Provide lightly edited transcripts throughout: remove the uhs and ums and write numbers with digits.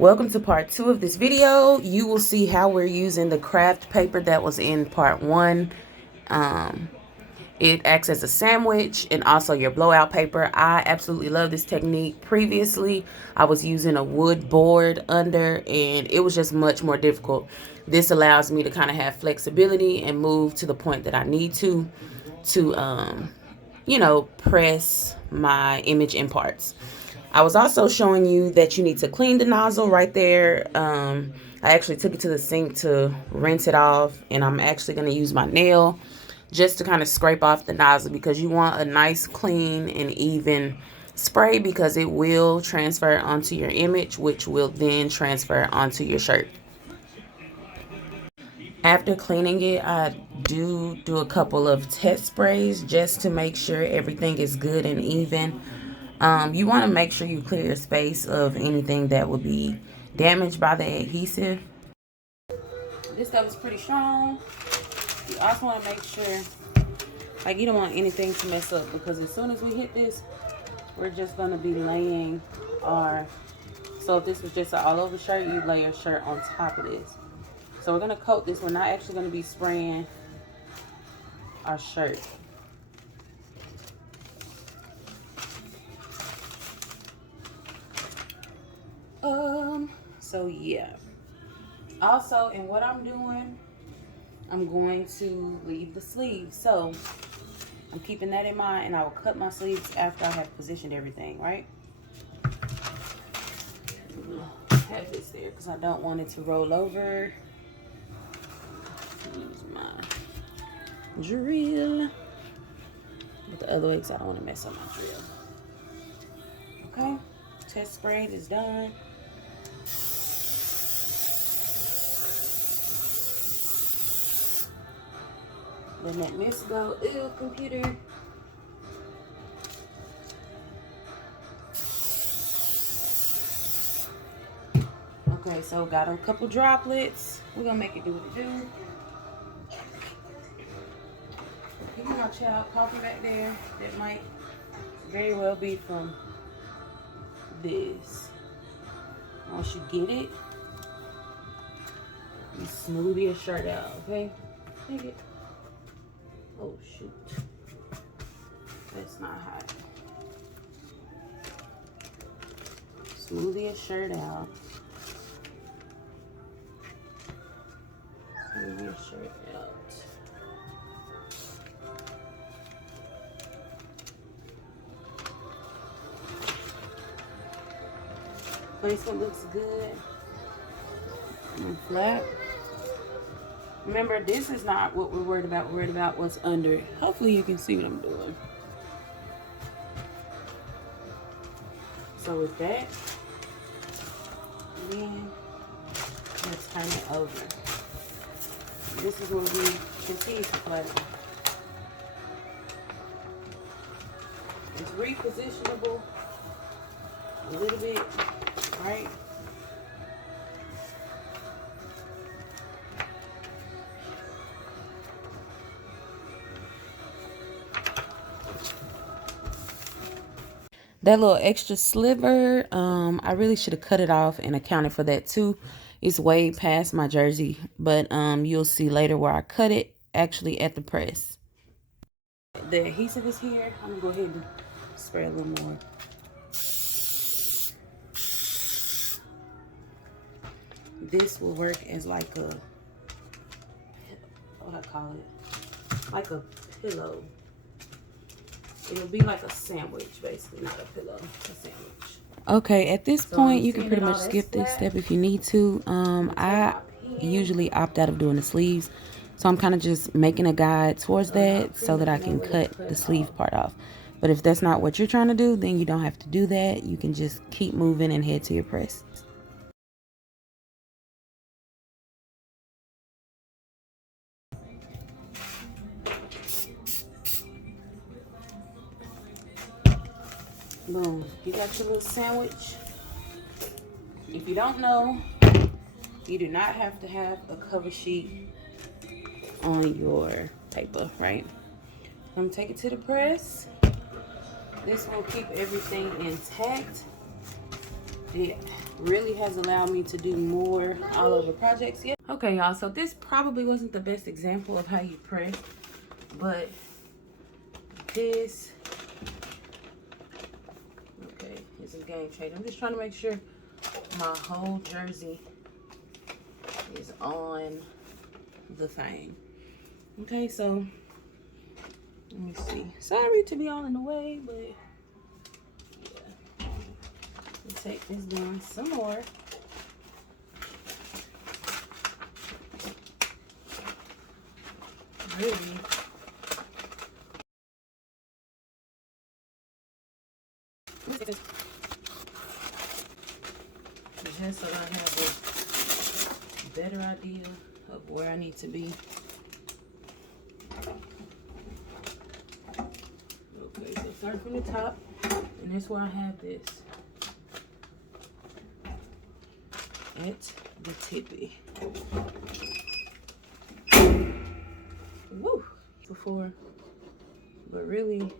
Welcome to part 2 of this video. You will see how we're using the craft paper that was in part 1. It acts as a sandwich and also your blowout paper. I absolutely love this technique. Previously, I was using a wood board under and it was just much more difficult. This allows me to kind of have flexibility and move to the point that I need to press my image in parts. I was also showing you that you need to clean the nozzle right there. I actually took it to the sink to rinse it off, and I'm actually going to use my nail just to kind of scrape off the nozzle because you want a nice, clean, and even spray because it will transfer onto your image, which will then transfer onto your shirt. After cleaning it, I do a couple of test sprays just to make sure everything is good and even. You want to make sure you clear your space of anything that would be damaged by the adhesive. This stuff is pretty strong. You also want to make sure, like, you don't want anything to mess up because as soon as we hit this, we're just going to be laying our, so if this was just an all over shirt, you lay your shirt on top of this. So we're going to coat this. We're not actually going to be spraying our shirt. So yeah. Also, in what I'm doing, I'm going to leave the sleeves. So I'm keeping that in mind, and I will cut my sleeves after I have positioned everything, right? Have this there because I don't want it to roll over. Use my drill. But the other way because I don't want to mess up my drill. Okay, test spray is done. Then that mist go. Ew, computer. Okay, so got a couple droplets. We're gonna make it do what it do. You can watch out, coffee back there. That might very well be from this. Once you get it, you smooth your shirt out, okay? Take it. Oh shoot. That's not hot. Smooth your shirt out. Smooth your shirt out. Placement looks good. And flat. Remember, this is not what we're worried about. We're worried about what's under. Hopefully you can see what I'm doing. So with that, then let's turn it over. This is where we continue to play. It's repositionable a little bit, right? That little extra sliver, I really should have cut it off and accounted for that too. It's way past my jersey, but you'll see later where I cut it actually at the press. The adhesive is here. I'm gonna go ahead and spray a little more. This will work as like a, what I call it, like a pillow. It'll be like a sandwich, basically, not a pillow, a sandwich. Okay, at this point, you can pretty much skip this step if you need to. I usually opt out of doing the sleeves, so I'm kind of just making a guide towards that so that I can cut the sleeve part off. But if that's not what you're trying to do, then you don't have to do that. You can just keep moving and head to your press. Boom, you got your little sandwich. If you don't know, you do not have to have a cover sheet on your paper, right? I'm gonna take it to the press. This will keep everything intact. Yeah, really has allowed me to do more all over projects. Yeah. Okay, y'all, so this probably wasn't the best example of how you press, but this, okay, is a game changer. I'm just trying to make sure my whole jersey is on the thing. Okay, so let me see. Sorry to be all in the way, but yeah. Let's take this down some more. Really. Just so I have a better idea of where I need to be. Okay, so start from the top, and that's where I have this at the tippy. Woo! Before, but really,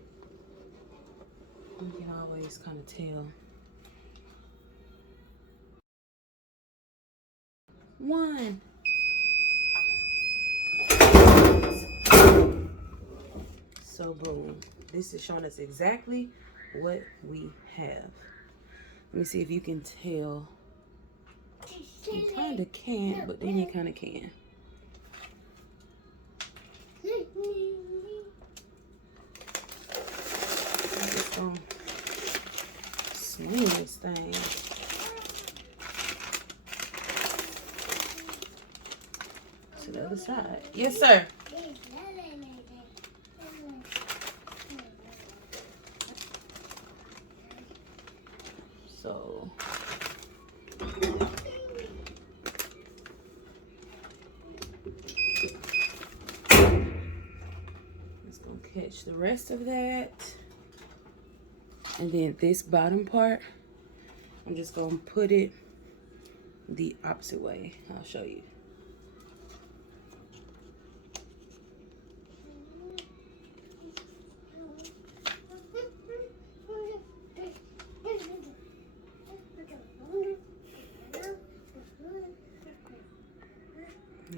you can always kind of tell. One. So boom, this is showing us exactly what we have. Let me see if you can tell. You kind of can't, but then you kind of can. I'm just gonna swing this thing. To the other side. Yes, sir. So it's gonna catch the rest of that. And then this bottom part, I'm just gonna put it the opposite way. I'll show you.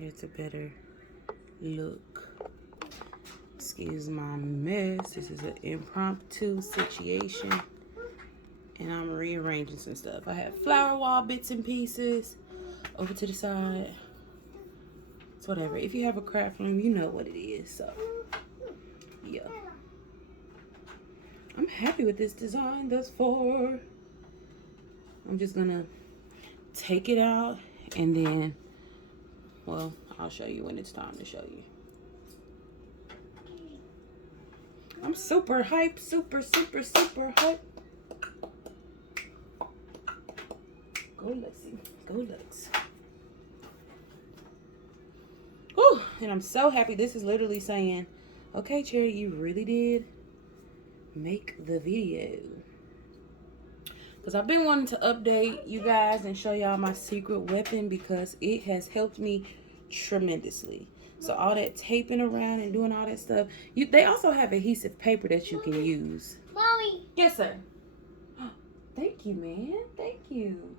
It's a better look. Excuse my mess. This is an impromptu situation, and I'm rearranging some stuff. I have flower wall bits and pieces over to the side. It's whatever. If you have a craft room, you know what it is. So yeah, I'm happy with this design thus far. I'm just gonna take it out, and then, well, I'll show you when it's time to show you. I'm super hype, super hype. Go Lexi, go Lex. Whew, and I'm so happy. This is literally saying, okay, Charity, you really did make the video. Because I've been wanting to update you guys and show y'all my secret weapon, because it has helped me tremendously. So all that taping around and doing all that stuff. They also have adhesive paper that you can use. Mommy. Yes, sir. Thank you, man. Thank you.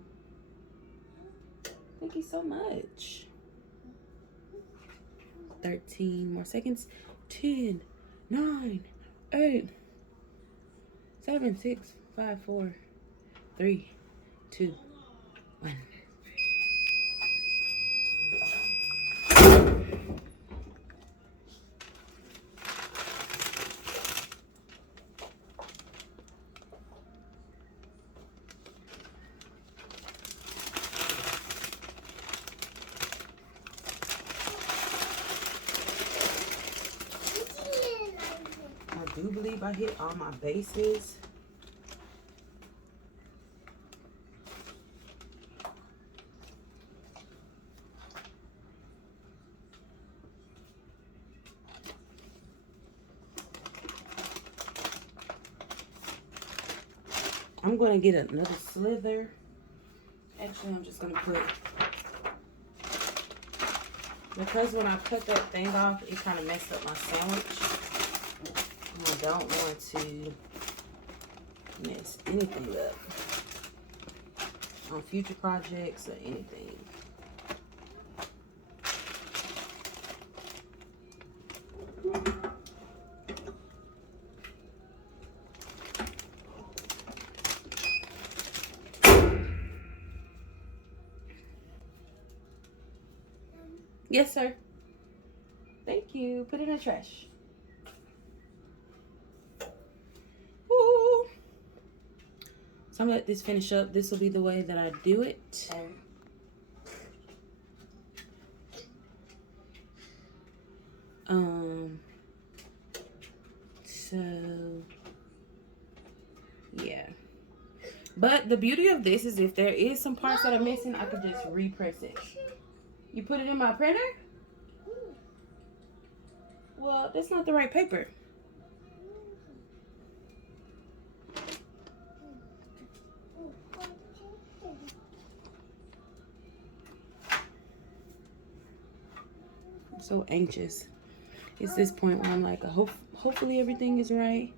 Thank you so much. 13 more seconds. 10, 9, 8, 7, 6, 5, 4, 3, 2, 1. I do believe I hit all my bases. I'm going to get another slither. Actually, I'm just going to put, because when I cut that thing off, it kind of messed up my sandwich. And I don't want to mess anything up. on future projects or anything. Yes, sir. Thank you. Put it in the trash. Woo. So I'm gonna let this finish up. This will be the way that I do it. So yeah. But the beauty of this is if there is some parts that are missing, I could just repress it. You put it in my printer? Well, that's not the right paper. I'm so anxious. It's this point where I'm like, hopefully everything is right.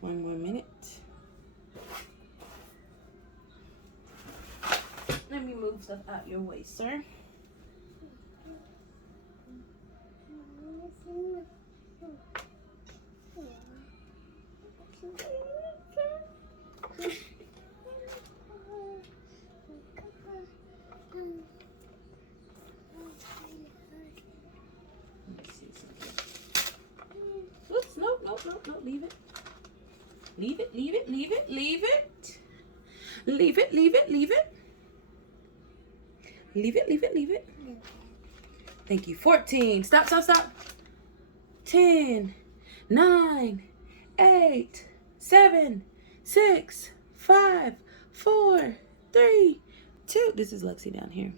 One more minute. Let me move stuff out your way, sir. Oops, nope, leave it. Leave it. Leave it. Leave it. Leave it. Leave it. Thank you. 14. Stop. 10, 9, 8, 7, 6, 5, 4, 3, 2. This is Lexi down here.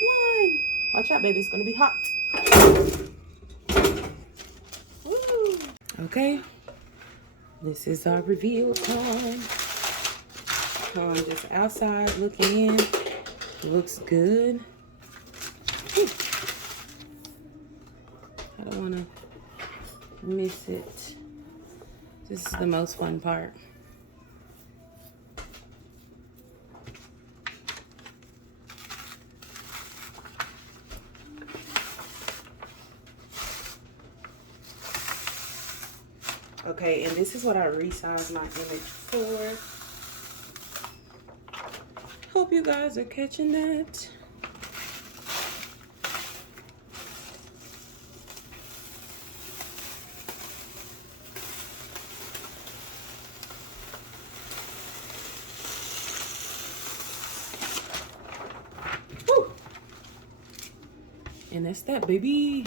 1. Watch out, baby. It's going to be hot. Woo. Okay. This is our reveal time. So I'm just outside looking in. Looks good. Whew. I don't want to miss it. This is the most fun part. Okay, and this is what I resized my image for. Hope you guys are catching that. Woo. And that's that, baby.